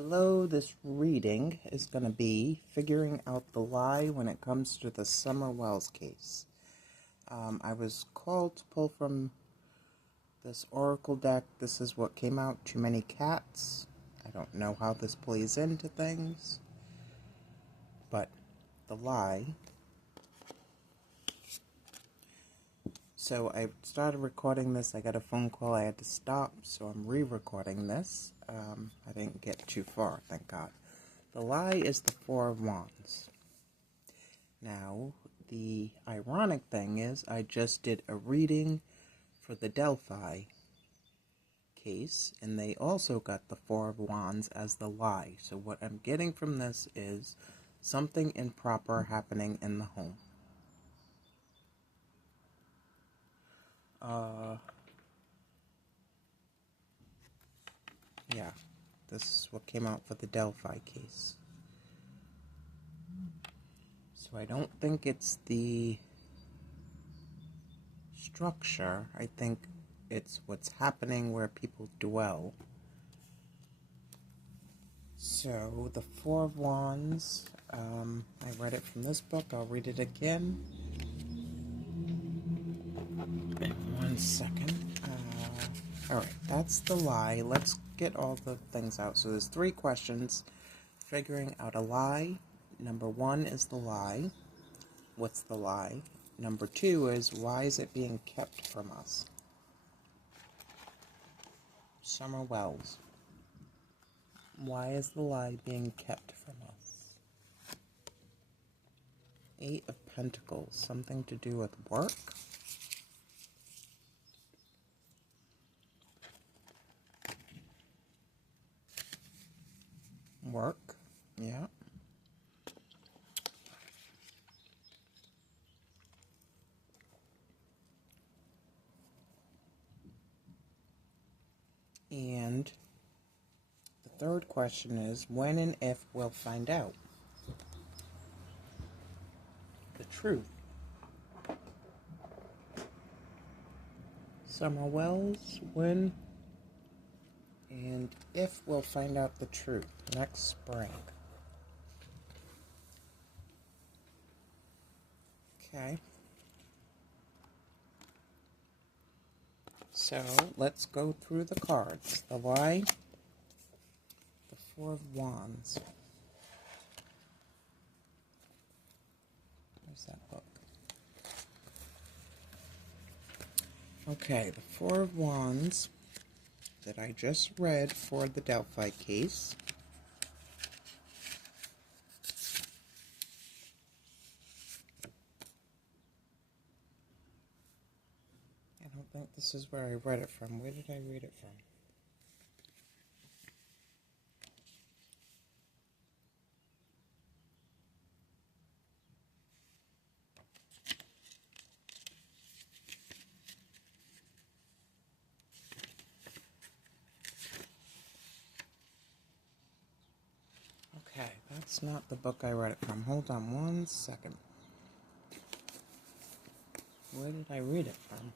Hello, this reading is going to be figuring out the lie when it comes to the Summer Wells case. I was called to pull from this oracle deck. This is what came out, Too Many Cats. I don't know how this plays into things, but the lie. So I started recording this, I got a phone call, I had to stop, so I'm re-recording this. I didn't get too far, thank God. The lie is the Four of Wands. Now, the ironic thing is I just did a reading for the Delphi case, and they also got the Four of Wands as the lie. So what I'm getting from this is something improper happening in the home. Yeah, this is what came out for the Delphi case. So I don't think it's the structure. I think it's what's happening where people dwell. So, the Four of Wands, I read it from this book. I'll read it again. In 1 second. Alright, that's the lie. Let's get all the things out. So there's 3 questions. Figuring out a lie. Number 1 is the lie. What's the lie? Number 2 is, why is it being kept from us? Summer Wells. Why is the lie being kept from us? 8 of Pentacles. Something to do with work? Work, yeah. And the third question is, when and if we'll find out the truth. Summer Wells, when and if we'll find out the truth next spring. Okay. So, let's go through the cards. The lie, the Four of Wands. Where's that book? Okay, the Four of Wands that I just read for the Delphi case. I don't think this is where I read it from. Where did I read it from? Okay, that's not the book I read it from. Hold on 1 second. Where did I read it from?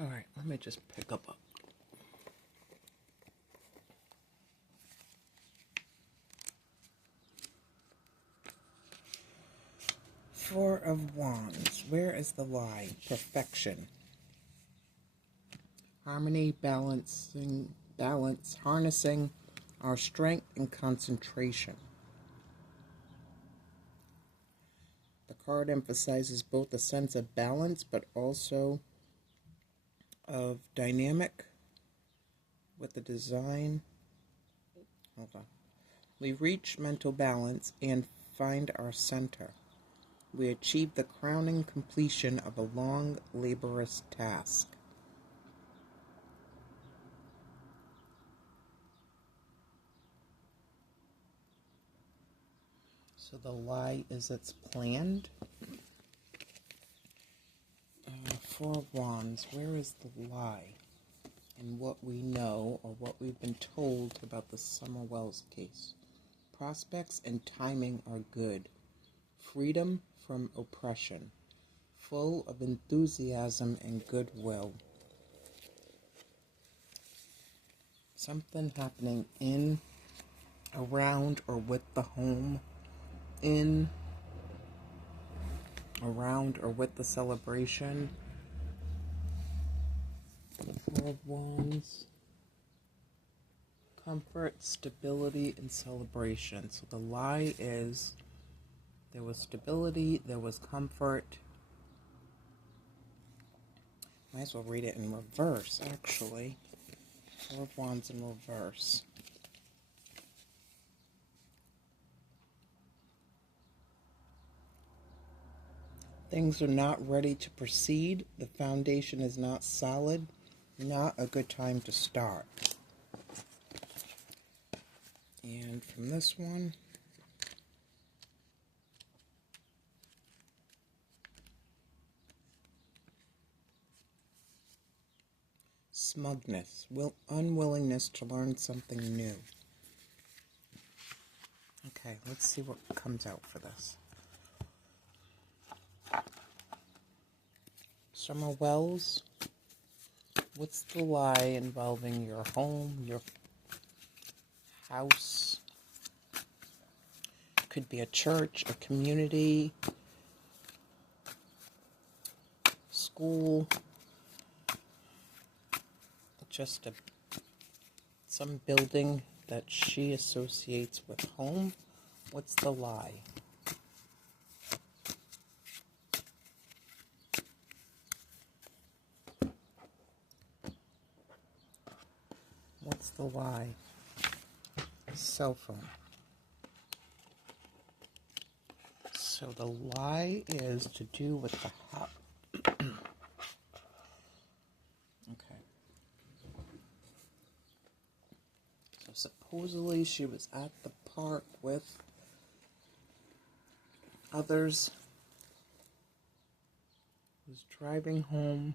Alright, let me just pick up a... Four of Wands. Where is the lie? Perfection. Harmony, balance, harnessing our strength and concentration. The card emphasizes both a sense of balance, but also of dynamic with the design. Hold on. We reach mental balance and find our center. We achieve the crowning completion of a long, laborious task. So the lie is it's planned. Four of Wands, where is the lie? And what we know, or what we've been told about the Summer Wells case. Prospects and timing are good. freedom from oppression, full of enthusiasm and goodwill. Something happening in, around, or with the home, in, around, or with the celebration. Four of Wands. Comfort, stability, and celebration. So the lie is there was stability, there was comfort. Might as well read it in reverse, actually. Four of Wands in reverse. Things are not ready to proceed. The foundation is not solid. Not a good time to start. And from this one, smugness, unwillingness to learn something new. Okay, let's see what comes out for this. Summer Wells, what's the lie involving your home, your house? Could be a church, a community, school, just some building that she associates with home. What's the lie? What's the lie? Cell phone. So the lie is to do with the house. Okay. So supposedly she was at the park with others. Was driving home.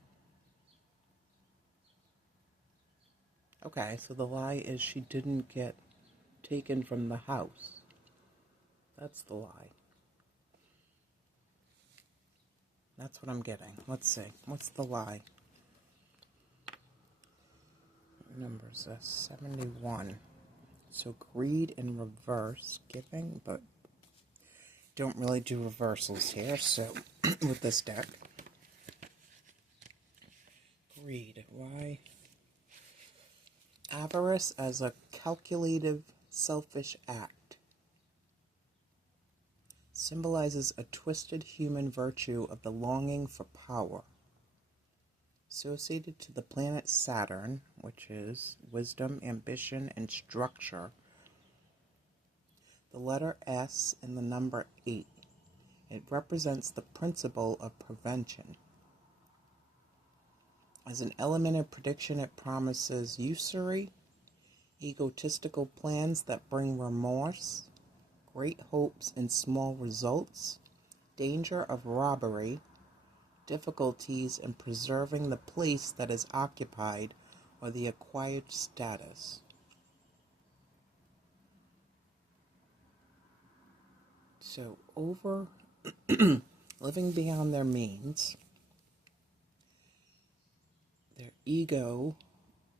Okay, so the lie is she didn't get taken from the house. That's the lie. That's what I'm getting. Let's see. What's the lie? What number is this? 71. So greed in reverse. Giving, but don't really do reversals here, so with this deck. Greed. Why? Avarice as a calculative, selfish act. Symbolizes a twisted human virtue of the longing for power. Associated to the planet Saturn, which is wisdom, ambition, and structure. The letter S and the number 8. It represents the principle of prevention. As an element of prediction, it promises usury, egotistical plans that bring remorse, great hopes and small results, danger of robbery, difficulties in preserving the place that is occupied or the acquired status. So over living beyond their means, their ego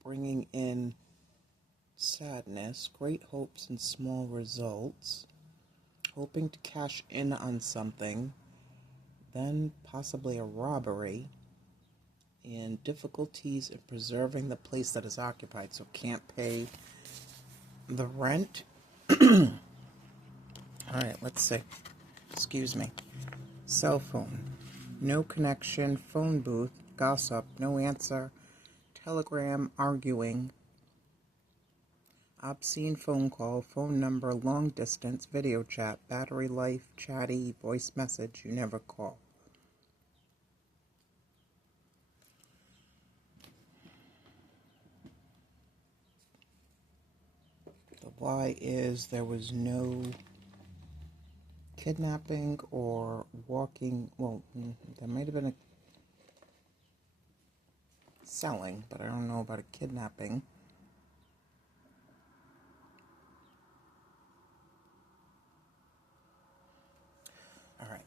bringing in sadness, great hopes and small results, hoping to cash in on something, then possibly a robbery, and difficulties in preserving the place that is occupied, so can't pay the rent. Alright, let's see. Excuse me. Cell phone. No connection, phone booth, gossip, no answer, telegram, arguing, obscene phone call, phone number, long distance, video chat, battery life, chatty, voice message, you never call. The lie is there was no kidnapping or walking. Well, there might have been a selling, but I don't know about a kidnapping.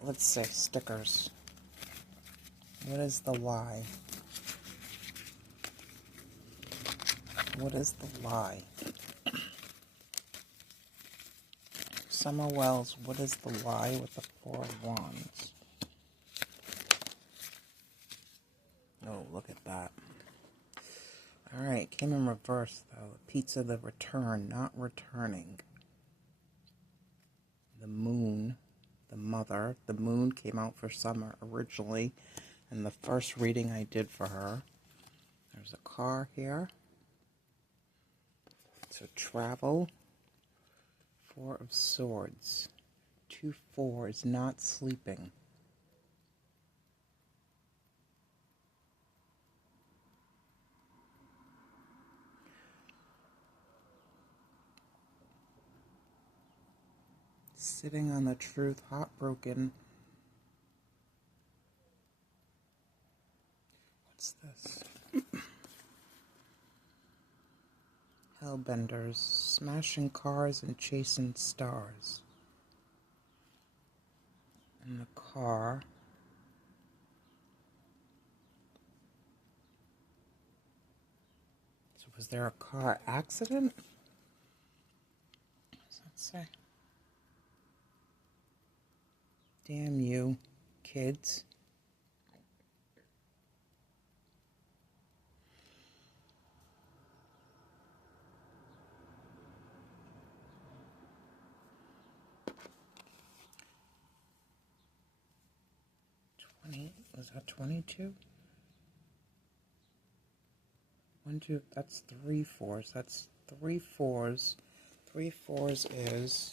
let's say stickers. What is the lie? What is the lie? Summer Wells, what is the lie with the Four of Wands? Oh, look at that. Alright, came in reverse though. Pizza, the return, not returning. The moon, the mother. The moon came out for Summer originally in the first reading I did for her. There's a car here. So travel. Four of Swords. 2 4s, not sleeping. Sitting on the truth, heartbroken. What's this? Hellbenders, smashing cars and chasing stars. In the car. So was there a car accident? What does that say? Damn you, kids. Was that 22? 1, 2, that's 3 4s. That's 3 4s. 3 4s is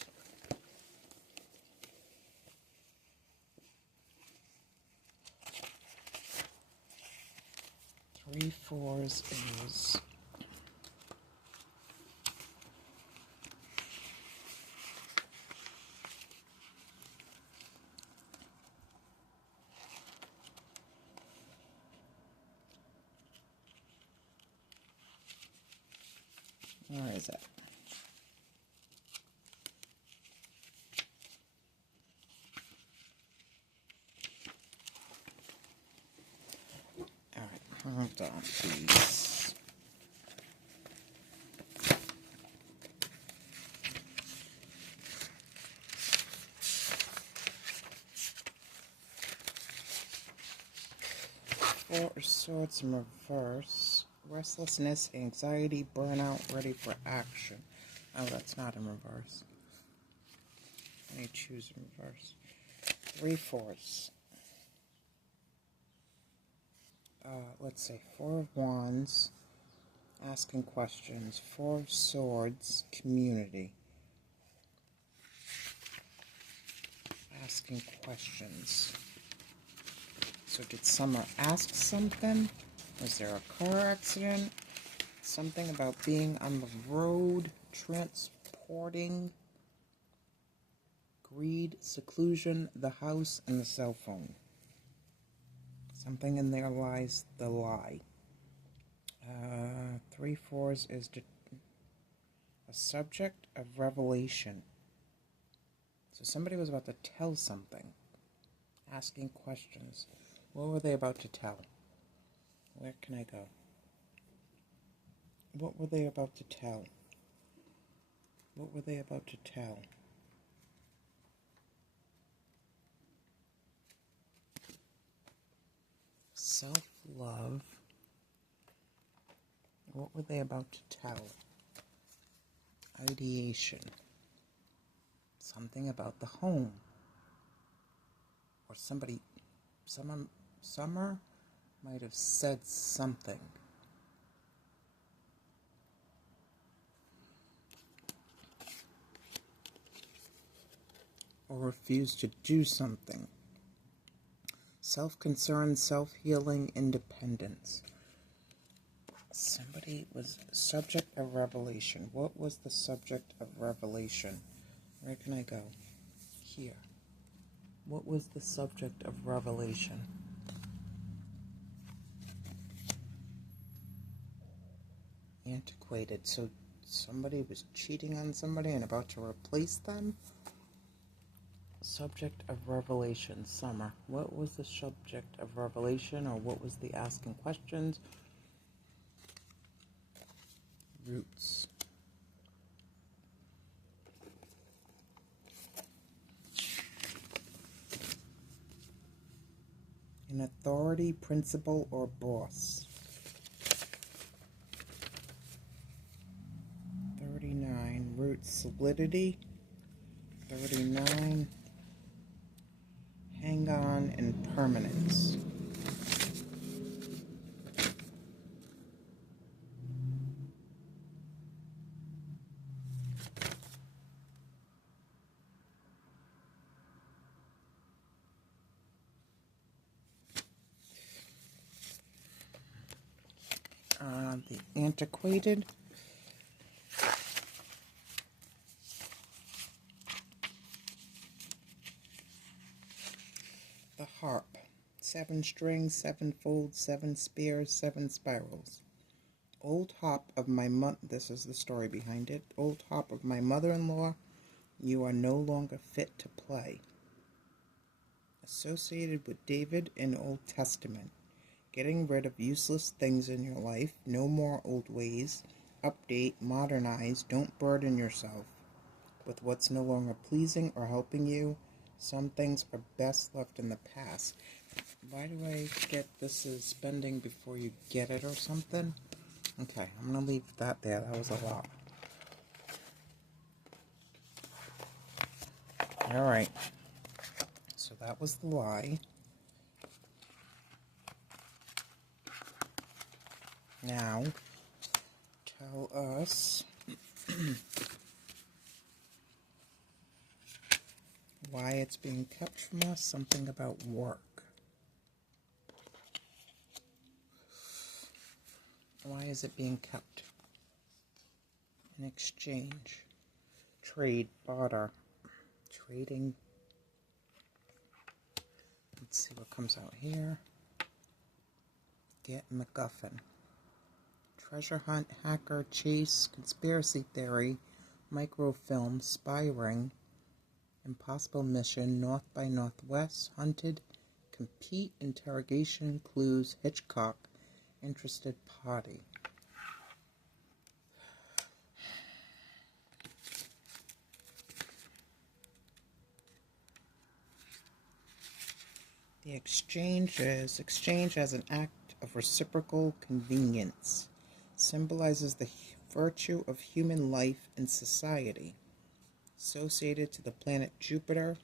3 4s is where is it? Alright, hold on, please. Four of Swords in reverse. Restlessness, anxiety, burnout, ready for action. Oh, that's not in reverse. Let me choose in reverse. 3 4s. Let's say 4 of Wands, asking questions. 4 of Swords, community. Asking questions. So did Summer ask something? Was there a car accident? Something about being on the road, transporting, greed, seclusion, the house, and the cell phone. Something in there lies the lie. 3 4s is a subject of revelation. So somebody was about to tell something. Asking questions. What were they about to tell? Where can I go? What were they about to tell? What were they about to tell? Self-love. What were they about to tell? Ideation. Something about the home. Or somebody, Summer might have said something. Or refused to do something. Self-concern, self-healing, independence. Somebody was subject of revelation. What was the subject of revelation? Where can I go? Here. What was the subject of revelation? Antiquated. So somebody was cheating on somebody and about to replace them? subject of revelation. Summer. What was the subject of revelation, or what was the asking questions? Roots. An authority, principal, or boss. 39. Roots. Solidity. 39. Hang on and permanence. The antiquated. The harp. 7 strings, 7 folds, 7 spears, 7 spirals. Old harp of my this is the story behind it. Old harp of my mother-in-law, you are no longer fit to play. Associated with David in Old Testament. Getting rid of useless things in your life. No more old ways. Update, modernize. Don't burden yourself with what's no longer pleasing or helping you. Some things are best left in the past. Why do I get this as spending before you get it or something? Okay, I'm going to leave that there. That was a lot. Alright. So that was the lie. Now, tell us why it's being kept from us. Something about work. Why is it being kept? An exchange. Trade. Barter. Trading. Let's see what comes out here. Get MacGuffin. Treasure hunt, hacker, chase, conspiracy theory, microfilm, spy ring, impossible mission, North by Northwest, hunted, compete, interrogation, clues, Hitchcock, interested party. The exchange as an act of reciprocal convenience. Symbolizes the virtue of human life and society. Associated to the planet Jupiter.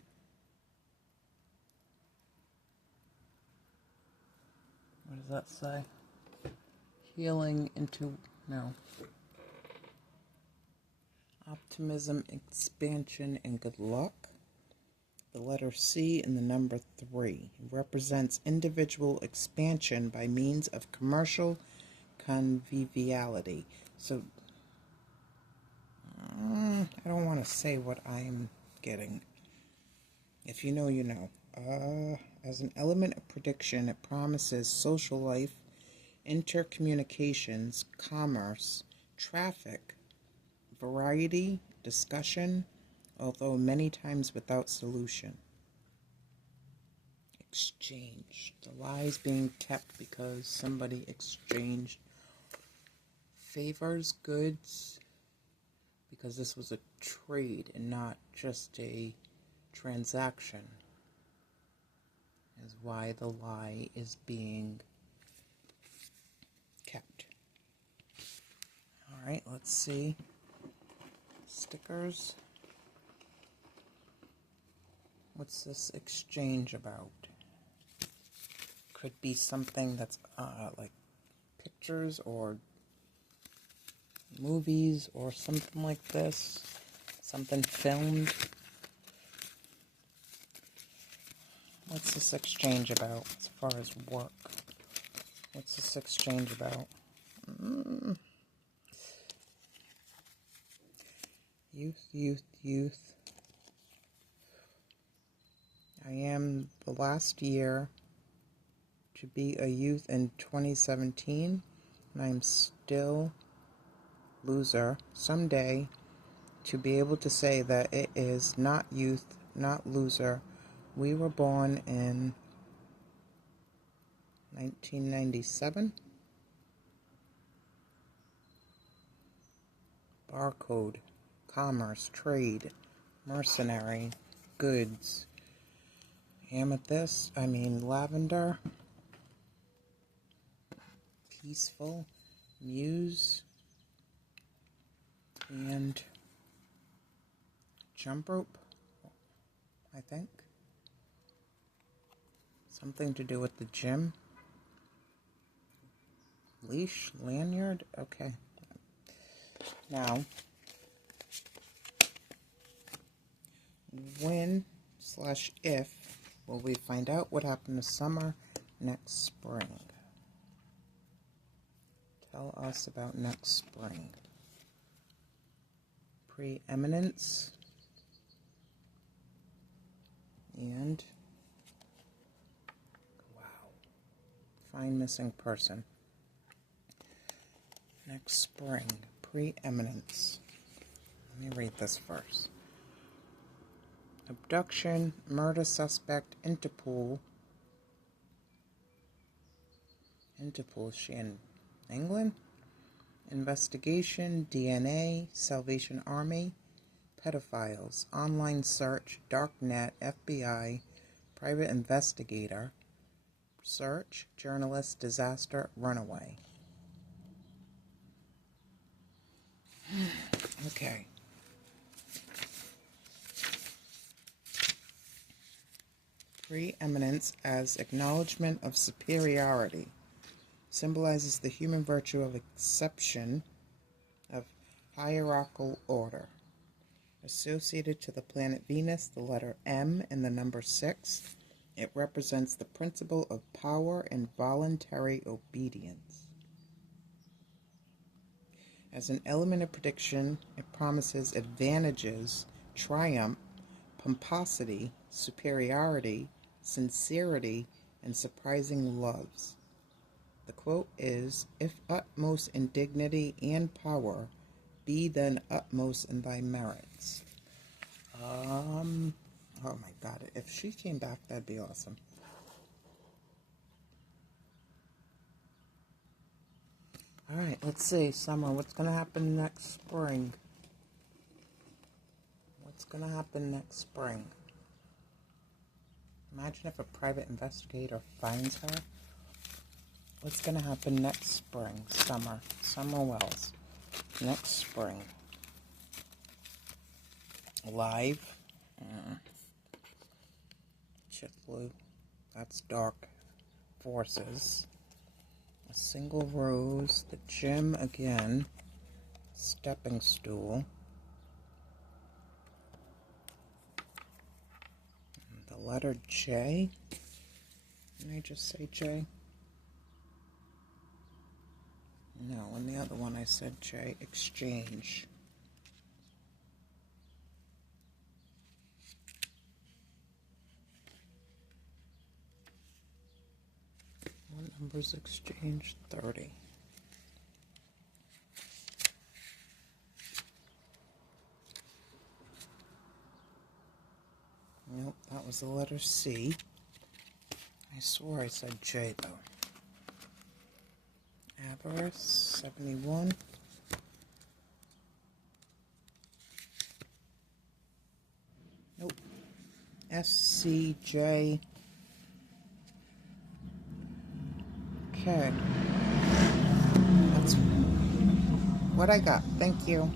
What does that say? Healing into... no. Optimism, expansion, and good luck. The letter C and the number 3 represents individual expansion by means of commercial conviviality. So, I don't want to say what I'm getting. If you know, you know. As an element of prediction, it promises social life, intercommunications, commerce, traffic, variety, discussion, although many times without solution. Exchange. The lie is being kept because somebody exchanged favors, goods, because this was a trade and not just a transaction, is why the lie is being kept. Alright, let's see. Stickers. What's this exchange about? Could be something that's like pictures or movies or something like this. Something filmed. What's this exchange about as far as work? What's this exchange about? Youth, youth, youth. I am the last year to be a youth in 2017, and I'm still loser someday to be able to say that it is not youth not loser. We were born in 1997. Barcode, commerce, trade, mercenary, goods, lavender, peaceful, muse, and jump rope, I think. Something to do with the gym. Leash, lanyard, okay. Now, when/if will we find out what happened this summer next spring? Tell us about next spring. Preeminence and wow, find missing person. Next spring, preeminence. Let me read this first. Abduction, murder suspect, Interpol. Interpol, is she in England? Investigation, DNA, Salvation Army, pedophiles, online search, darknet, FBI, private investigator, search, journalist, disaster, runaway. Okay. Preeminence as acknowledgement of superiority symbolizes the human virtue of exception of hierarchical order. Associated to the planet Venus, the letter M and the number 6, it represents the principle of power and voluntary obedience. As an element of prediction, it promises advantages, triumph, pomposity, superiority, sincerity, and surprising loves. The quote is, "If utmost in dignity and power, be then utmost in thy merits." Oh my God, if she came back, that'd be awesome. All right, let's see, summer, what's going to happen next spring? What's going to happen next spring? Imagine if a private investigator finds her. What's going to happen next spring? Summer Wells. Next spring. Live. Chip blue. That's dark forces. A single rose. The gym again. Stepping stool. The letter J. Didn't I just say J? No, in the other one I said J. Exchange. What number's exchange? 30. Nope, that was the letter C. I swore I said J, though. Avarice, 71. Nope. SCJ. Okay. That's what I got. Thank you.